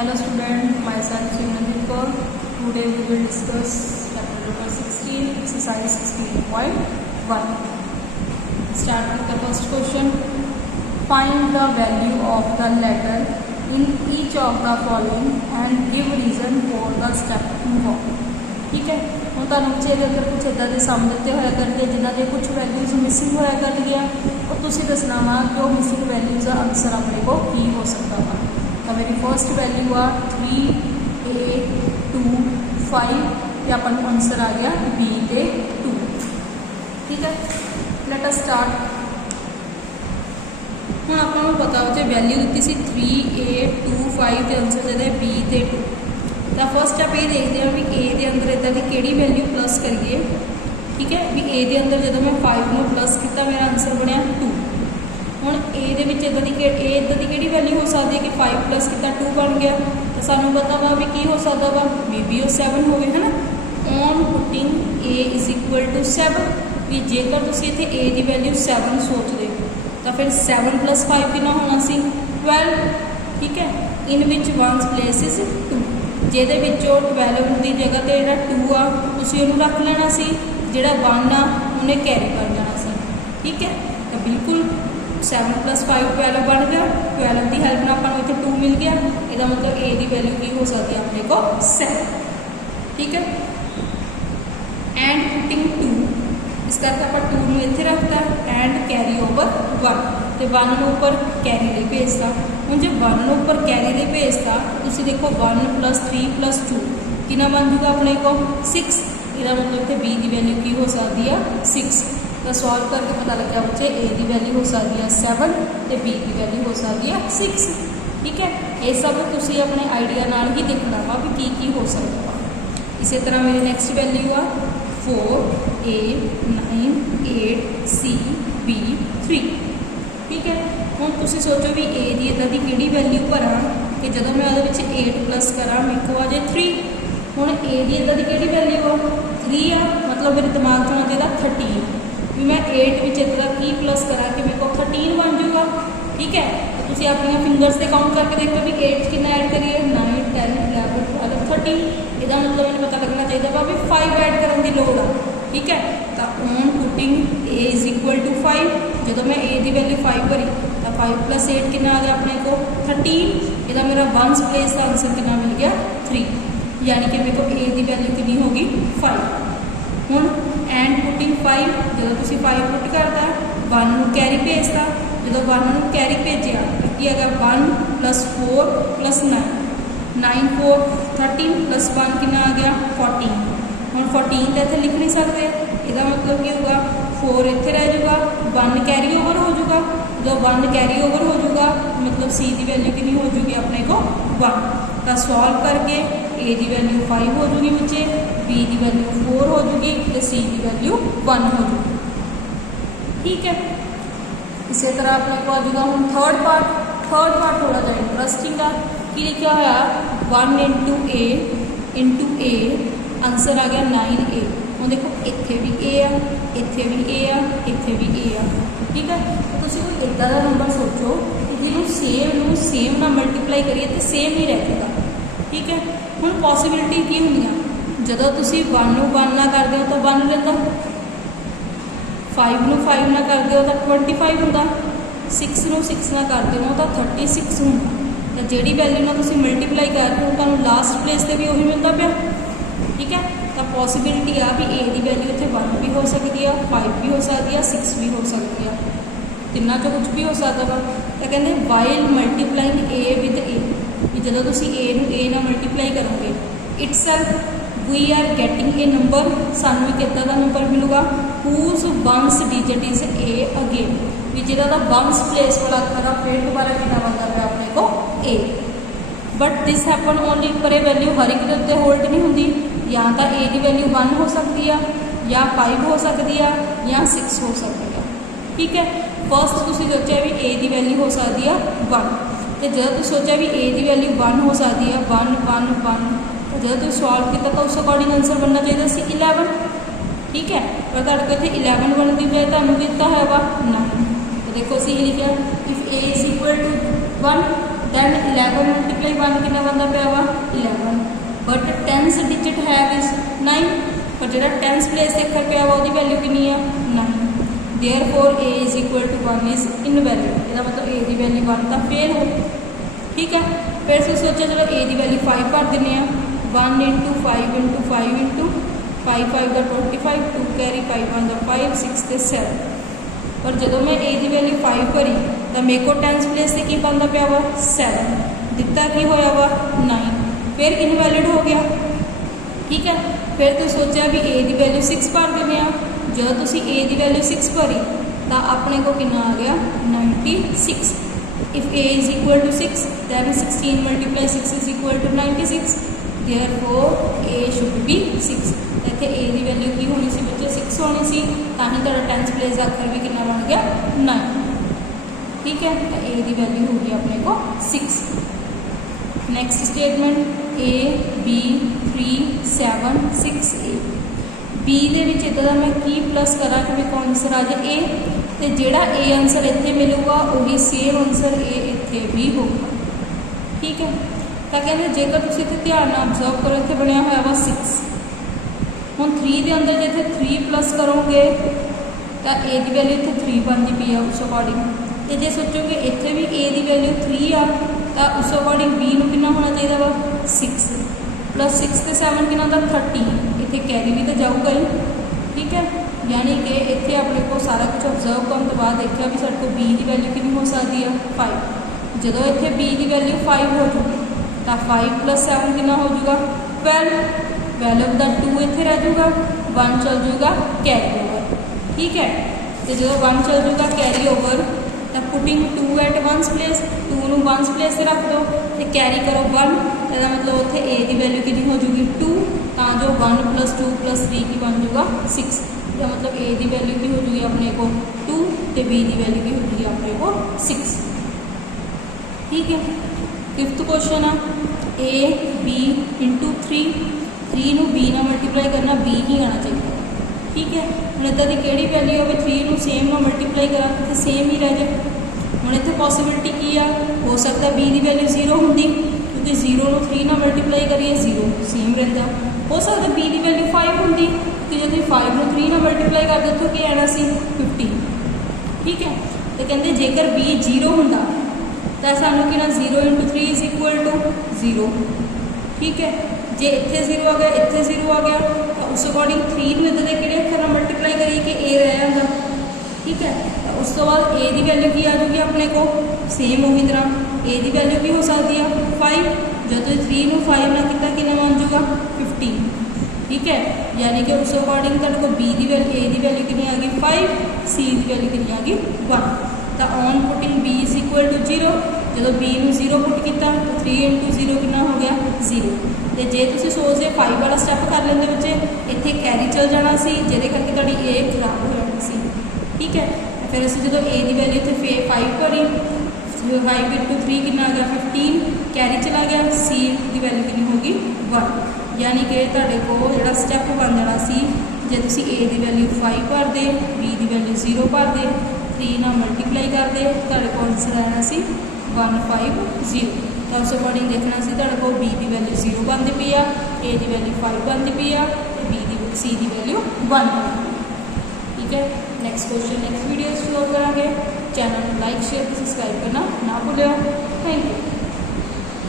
Hello student, myself Simranjit Kaur. Today we will discuss chapter number 16, exercise 16.1. Start with the first question. Find the value of the letter in each of the following and give reason for the step involved. ठीक है, ਹੁਣ ਤੁਹਾਨੂੰ ਬੱਚੇ ਦੇ ਅੰਦਰ ਕੁਝ ਇੱਦਾਂ ਦੇ ਸਮ ਦਿੱਤੇ ਹੋਇਆ ਕਰਨਗੇ ਜਿਨ੍ਹਾਂ ਦੇ ਕੁਝ ਵੈਲਿਊਜ਼ ਮਿਸਿੰਗ ਹੋਇਆ ਕਰਨਗੀਆਂ और तुसी दसना वा कि वह मिसिंग वैल्यूज़ का आंसर अपने को की हो सकता वा। तो मेरी फर्स्ट वैल्यू आ 3A25 तो अपन आंसर आ गया B के 2। ठीक है, लेट अस स्टार्ट। हम आपको पता हो वैल्यू दी सी 3A25 तो आंसर जो B के 2। तो फर्स्ट आप ये देखते हैं भी A के अंदर इदा की किहड़ी वैल्यू प्लस करिए। ठीक है, भी ए के अंदर जो मैं 5 में प्लस किया मेरा आंसर बनया 2। हुण ए दे विच इदां दी किहड़ी वैल्यू हो सकती है कि 5 प्लस किया 2 बन गया। तो सानू पता वा भी की हो सकता वा मे बी 7 हो है ना। On putting a is equal to 7 भी जेकर तुसीं इत्थे ए की वैल्यू 7 सोचते तो फिर 7 + 5 कितना होना सी 12। ठीक है, इन विच वंस प्लेस इज 2 जिहदे विचों 12 की जगह पर जिहड़ा 2 आ तुसीं उहनूं रख लेना सी, जिहड़ा 1 आ उन्हें कैरी कर जाना सी। ठीक है, तो बिल्कुल 7 + 5 12 बन गया। 12 की हेल्प में आपको इतने 2 मिल गया। इसका मतलब ए की वैल्यू की हो सकती है अपने को 7। ठीक है, एंड पुटिंग 2 इस करके आप 2 में इतने रखता एंड कैरी ओवर 1 तो 1 में ऊपर कैरी लिए भेजता। हूँ जो 1 में ऊपर कैरी लिए भेजता तो देखो 1 + 3 + 2 कितना बन जूगा अपने को 6। इसका मतलब इतने बी की वैल्यू की हो सकती है 6। तो सॉल्व करके पता लगे बच्चे ए की वैल्यू हो सकती है 7 तो बी की वैल्यू हो सकती है 6। ठीक है, ये सब तुम अपने आइडिया नाल ही देखना वा भी की हो सकता वा। इसी तरह मेरी नैक्सट वैल्यू आ 4A9 8C B3। ठीक है, हुण तुसीं सोचो भी ए की इदां दी किहड़ी वैल्यू भरा कि जदों मैं उहदे विच 8 प्लस करा मेरे को आ जाए 3। हुण ए की इदां दी किहड़ी वैल्यू आ 3 आ, मतलब मेरे दिमाग च आना चाहिए 13 भी मैं 8 में इदा की प्लस करा कि मेरे को 13 बन जाऊगा। ठीक है, तो तुम अपन फिंगर्स से काउंट करके देखो भी 8 कितना ऐड करिए 9 10 11 12 13। इसका मतलब मैंने पता लगना चाहिए वा भी 5 ऐड करने की लोड़ आ। ठीक है, तो on putting a is equal to 5 जो मैं ए की वैल्यू 5 भरी तो 5 + 8 कितना आ गया अपने को 13। इसका मेरा 1 प्लेस का आंसर कितना मिल गया 3, यानी कि मेरे को ए की वैल्यू कितनी होगी 5। हुण एंड पुटिंग 5 जो तुम 5 पुट करता 1 में कैरी भेजता जो 1 में कैरी भेजा कि है 1 + 4 + 9 9 4 13 + 1 कितना आ गया 14। हम 14 तो इतने लिख नहीं सकते। इसका मतलब क्या होगा 4 इतने रह जाऊगा 1 कैरी ओवर हो जाऊगा। जो 1 कैरी ओवर हो जाऊगा मतलब सी की वैल्यू कितनी हो जाएगी अपने को 1। तो सॉल्व करके ए की वैल्यू 5 हो जाएगी बच्चे, बी की वैल्यू 4 हो जाएगी तो सी की वैल्यू 1 हो जाएगी। ठीक है, इसी तरह अपने को आ जाएगा हम थर्ड पार्ट थोड़ा सा इंटरेस्टिंग है कि लिखा होया 1 × A आंसर आ गया 9A। हम देखो इत्थे भी A आ, इत्थे भी A आ, इत्थे भी A आ। ठीक है, तो तुम कोई इदा का नंबर सोचो कि जिन्होंने सेम ना मल्टीप्लाई करिए तो सेम ही रह जाएगा। ठीक है, हुण पॉसिबिलिटी की होंगी जो तुम 1 में 1 ना करते हो तो 1 लेता, 5 में 5 ना करते हो तो 25 होंगे, 6 में 6 ना करते हो तो 36 होंगे। तो जी वैल्यू ना तुम मल्टीप्लाई कर रहे हो तो लास्ट प्लेस से भी वही मिलता पाया। ठीक है, तो पॉसिबिलिटी आ भी ए की वैल्यू इतने 1 भी हो सकती है 5 भी हो सकती है 6 भी हो सकती है, तिना चो कुछ भी हो सकता वा। तो कहते while multiplying a with a भी जो तुम ए ना मल्टीप्लाई करोगे itself we are getting a number सानू एक इदा का नंबर मिलेगा whose ones digit is a again भी जिहदा वंस प्लेस वाला अखर फिर दोबारा कितना बनता पाया अपने को ए। बट दिस हैपन ओनली पर यह वैल्यू हर एक के उत्ते होल्ड नहीं होंगी, या तो ए की वैल्यू 1 हो सकती है या 5 हो सकती है या 6 हो सकती है। ठीक है, फर्स्ट तुम सोचा भी ए की वैल्यू हो सकती है 1 तो जो तुम सोचा भी ए की वैल्यू 1 हो सकती है 1 1 1 तो जो तुम सॉल्व किया तो उस अकॉर्डिंग आंसर बनना चाहिए 11। ठीक है, पर तुम इतने 11 बनने की बजाय तुम्हें कितना है वा 9। तो देखो सी लिखा if a is equal to 1 then 11 multiply 1 कितना बनता पाया वा 11, बट 10th डिजिट है इज 9, पर जो 10th प्लेस से अखर पाया वा उसकी वैल्यू कितनी है 9, therefore a is equal to 1 is invalid, इसका मतलब ए की वैल्यू 1 तो फेल हो। ठीक है, फिर असं सोचा चलो ए की वैल्यू 5 भर दें, 1 इंटू 5 इंटू 5 इंटू 5 5 का 25, 2 कैरी 5 1 का 5 6 ते 7, पर जो मैं ए की वैल्यू 5 भरी तो मेरे को 10th प्लेस से की बनता पाया वा 7, दिता की होया वा 9, फिर इनवैलिड हो गया। ठीक है, फिर तो सोचा भी ए की वैल्यू 6 भर दें, जो तुम ए की वैल्यू 6 भरी तो अपने को कितना आ गया 96। If a is equal to 6 then 16 multiply 6 is equal to 96, therefore a should be 6। इतने ए की वैल्यू की होनी सी बच्चे 6 होनी सी, ताकि तेरा 10th प्लेस का अखर भी कितना बन गया 9। ठीक है, तो ए की वैल्यू होगी अपने को 6। Next statement A B 3 7 6 A, B दे विच इदां दा मैं की प्लस करा कि मेरे को आंसर आ जाए ए, तो जोड़ा ए आंसर इत्थे मिलेगा वही सेम आंसर ए इत्थे भी होगा। ठीक है, तो कहते जेकर तुम इतने ध्यान ऑब्जर्व करो इतने बनया हुआ वा 6, हुण 3 के अंदर जो इतने 3 प्लस करोगे तो ए की वैल्यू इतने 3 बनती पी है उस अकॉर्डिंग, तो जो सोचोगे इतने भी ए की वैल्यू 3 आ तो उस अकॉर्डिंग बी में कितना होना चाहिए वा 6 प्लस 6 तो 7 कितना होता 30, इतने कैरी भी तो जाऊगा ही। ठीक है, यानी कि इतने अपने को सारा कुछ ऑब्जर्व करने तो बाद देखा भी साढ़े को बी की वैल्यू कितनी हो सकती है 5, जो इतने बी की वैल्यू 5 हो जूगी तो 5 प्लस 7 कितना हो जाएगा 12, वैल्यू का 2 इतने रह जाऊगा, 1 चल जाऊगा कैरी ओवर। ठीक है, तो जो 1 चल जाऊगा कैरी ओवर तो पुटिंग 2 एट 1 प्लेस, 2 को 1 प्लेस से रख दो तो कैरी करो 1, तो मतलब उत्थे ए की वैल्यू कितनी हो जाएगी 2, तो जो 1 प्लस 2 प्लस 3 की बन जाऊगा 6, तो मतलब ए की वैल्यू की हो जाएगी अपने को 2 तो बी की वैल्यू की हो जाएगी अपने को 6। ठीक है, 5th क्वेश्चन है ए बी इंटू 3 को बी ना मल्टीप्लाई करना बी ही आना चाहिए। ठीक है, हम इदा की कि वैल्यू हो 3 को सेम ना मल्टीप्लाई करा तो सेम ही रह जाए। हम इतने पॉसिबिलिटी की आ हो सकता बी की वैल्यू 0 होंगी, क्योंकि 0 को 3 ना मल्टीप्लाई करिए 0 सेम रहता। हो सकता बी की वैल्यू 5 होंगी, तो जो 5 को 3 ना मल्टीप्लाई कर दो तो क्या आना सी 15। ठीक है, तो कहते जेकर बी 0 होंदा तो सानू कि 0 इंटू 3 इज इक्वल टू 0। ठीक है, जे इतने 0 आ गया इतने 0 आ गया तो उस अकॉर्डिंग 3 में इतने कि अखर मल्टीप्लाई करिए कि ए रह जाएगा। ठीक है, तो उस तो बाद ए की वैल्यू की आ जाएगी अपने को सेम होगी तरह ए की वैल्यू भी हो सकती है 5, जो तो 3 को 5 ना किया कि बन जाऊगा 15। ठीक है, यानी कि उस अकॉर्डिंग तुहाडे को बी की वैल्यू ए की वैल्यू कितनी आ गई 5, सी की वैल्यू कितनी आ गई 1। तो on putting b is equal to 0, जो बी में 0 पुट किया तो 3 इंटू 0 कितना हो गया 0। तो जे तुम सोचते 5 वाला स्टैप कर लेंगे बच्चे इतने कैरी चल जाना सी, जिहदे करके तुहाडी ए खराब हो जानी सी। ठीक है, फिर असं जो ए की वैल्यू इतने 5 भरी 5 इंटू 3 कितना आ गया 15, कैरी चला गया, सी की वैल्यू कितनी होगी 1। यानी कि तुहाडे को जिहड़ा स्टैप बन जाना सी जे तुसीं ए की वैल्यू 5 भर दे, बी की वैल्यू 0 भर दे, 3 ना मल्टीप्लाई कर दे, तुहाडे को आंसर आना सी 150। तो उस अकॉर्डिंग देखना सी तुहाडे को बी की वैल्यू 0 बनती पई आ, ए की वैल्यू 5 बनती पई आ, बी की सी की वैल्यू 1। ठीक है, next question next video explore करांगे। चैनल को लाइक शेयर सब्सक्राइब करना ना भूलियो। Thank you.